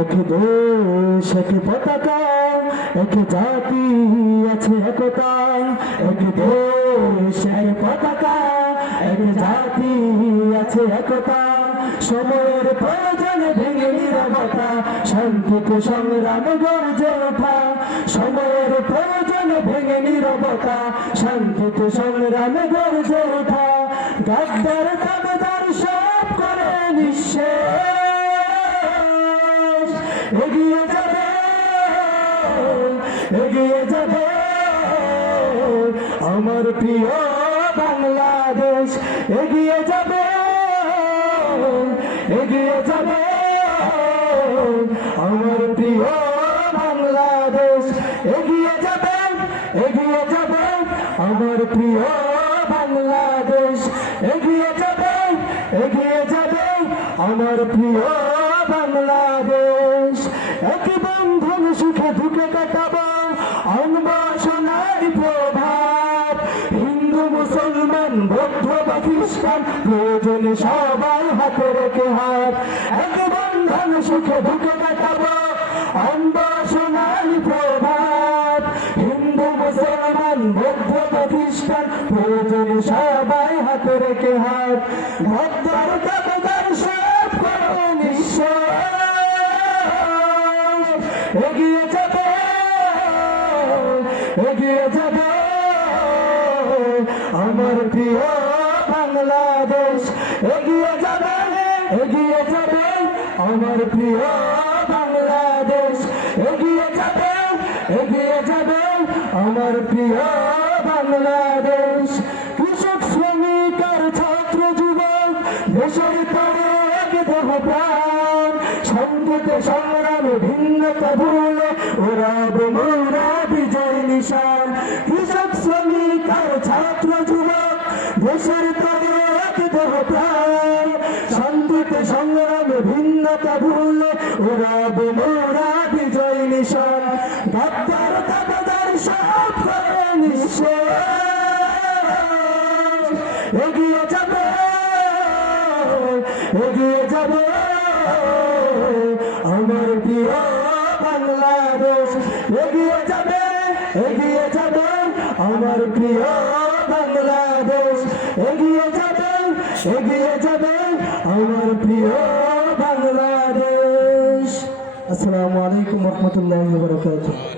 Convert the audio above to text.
এক দেশ এক পতাকা, এক জাতি আছে একতা। এক দেশ এক পতাকা, এক জাতি আছে একতা। সময়ের প্রয়োজনে ভেঙে নীরবতা, শান্তিতে সংগ্রামে গর্জে ওঠা। সময়ের প্রয়োজনে ভেঙে নীরবতা, শান্তিতে সংগ্রামে গর্জে ওঠা। গাদ্দার দাবিদার সব করে নিঃশেষ, এগিয়ে যাবে, এগিয়ে যাবে আমার প্রিয় বাংলাদেশ। এগিয়ে যাবে, এগিয়ে যাবে আমার প্রিয় বাংলাদেশ। এগিয়ে যাবে, এগিয়ে যাবে আমার প্রিয় বাংলাদেশ। এগিয়ে যাবে, এগিয়ে যাবে আমার প্রিয় বাংলাদেশ। এক বন্ধন সুখে দুঃখে কাটাবো, আনবো সোনার প্রভাব। হিন্দু মুসলমান বৌদ্ধ বা খ্রিস্টান প্রয়োজনে সবাই হাতে রেখে হাত। এক বন্ধন সুখে দুঃখে কাটাবো, আনবো সোনার প্রভাব। হিন্দু মুসলমান বৌদ্ধ বা খ্রিস্টান প্রয়োজনে সবাই হাতে রেখে হাত। গাদ্দার দাবিদার সব করে নিঃশেষ, এগিয়ে যাবে, এগিয়ে যাবে আমার প্রিয় বাংলাদেশ। এগিয়ে যাবে, এগিয়ে যাবে আমার প্রিয় বাংলাদেশ। এগিয়ে যাবে, এগিয়ে যাবে আমার প্রিয় বাংলাদেশ। কৃষক শ্রমিক আর ছাত্র যুবক দেশের পরে এক দেহ প্রাণ। শান্তিতে সংগ্রামে ভিন্নতা ভুলে ওড়াবো মোরা বিজয় নিশান। কৃষক শ্রমিক আর ছাত্র যুবক দেশের পরে এক দেহ প্রাণ। শান্তিতে সংগ্রামে ভিন্নতা ভুলে ওড়াবো মোরা বিজয় নিশান। গাদ্দার দাবিদার সব করে নিঃশেষ, এগিয়ে যাবে, এগিয়ে যাবে আমার প্রিয় বাংলাদেশ। এগিয়ে যাবে, এগিয়ে যাবে আমার প্রিয় বাংলাদেশ। এগিয়ে যাবে, এগিয়ে যাবে আমার প্রিয় বাংলাদেশ। আসসালামু আলাইকুম ওয়া রাহমাতুল্লাহি ওয়া বারাকাতুহু।